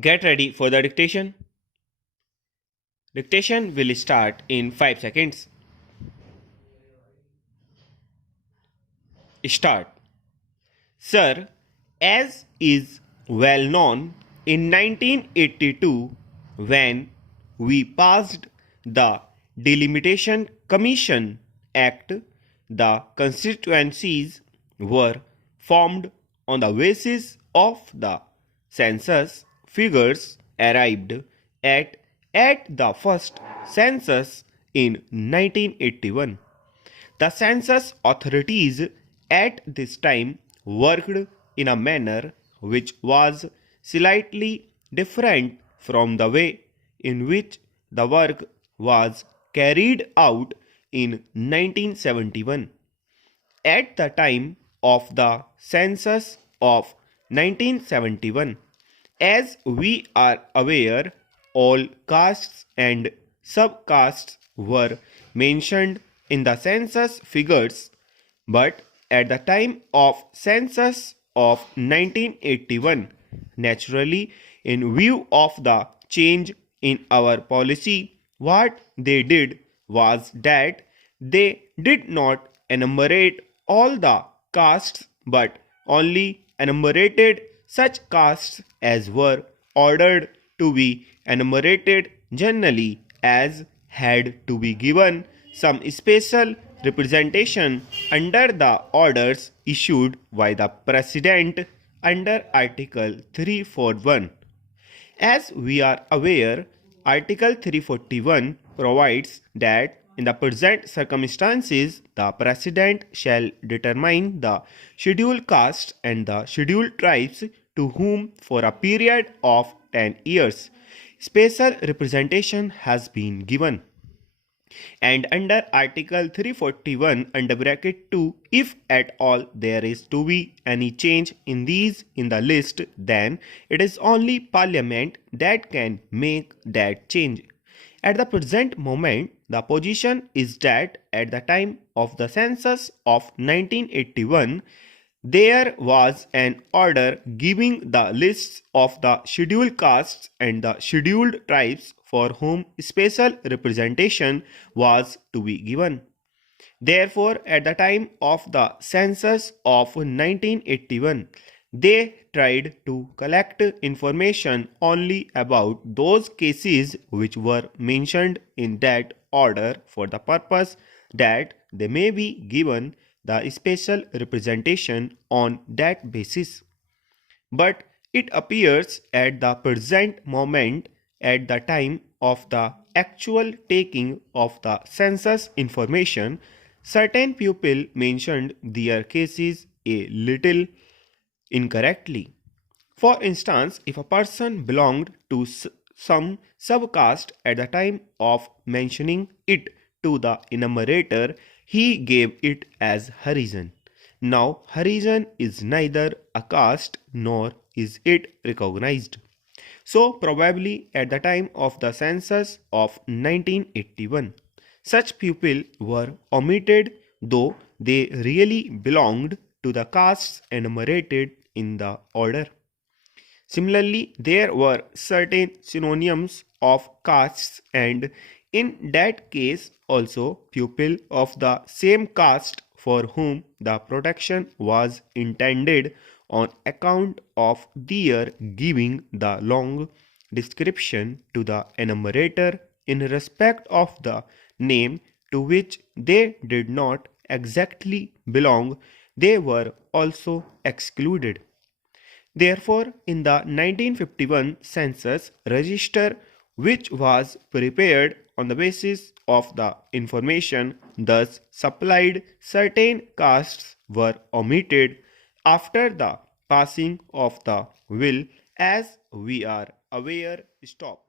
Get ready for the dictation. Dictation will start in 5 seconds. Start. Sir, as is well known, in 1982, when we passed the Delimitation Commission Act, the constituencies were formed on the basis of the census figures arrived at the first census in 1981. The census authorities at this time worked in a manner which was slightly different from the way in which the work was carried out in 1971. At the time of the census of 1971, as we are aware, all castes and subcastes were mentioned in the census figures, but at the time of census of 1981, naturally, in view of the change in our policy, what they did was that they did not enumerate all the castes but only enumerated such castes as were ordered to be enumerated generally, as had to be given some special representation under the orders issued by the President under Article 341. As we are aware, Article 341 provides that in the present circumstances, the President shall determine the scheduled castes and the scheduled tribes to whom for a period of 10 years special representation has been given. And under Article 341 under bracket 2, if at all there is to be any change in these in the list, then it is only Parliament that can make that change. At the present moment, the position is that at the time of the census of 1981, there was an order giving the lists of the scheduled castes and the scheduled tribes for whom special representation was to be given. Therefore, at the time of the census of 1981, they tried to collect information only about those cases which were mentioned in that order for the purpose that they may be given the special representation on that basis. But it appears at the present moment, at the time of the actual taking of the census information, certain people mentioned their cases a little incorrectly. For instance, if a person belonged to some subcaste at the time of mentioning it to the enumerator, he gave it as Harijan. Now, Harijan is neither a caste nor is it recognized. So, probably at the time of the census of 1981, such people were omitted, though they really belonged to the castes enumerated in the order. Similarly, there were certain synonyms of castes, and in that case also people of the same caste for whom the protection was intended on account of their giving the long description to the enumerator in respect of the name to which they did not exactly belong, they were also excluded. Therefore, in the 1951 census register, which was prepared on the basis of the information thus supplied, certain castes were omitted after the passing of the will, as we are aware. Stop.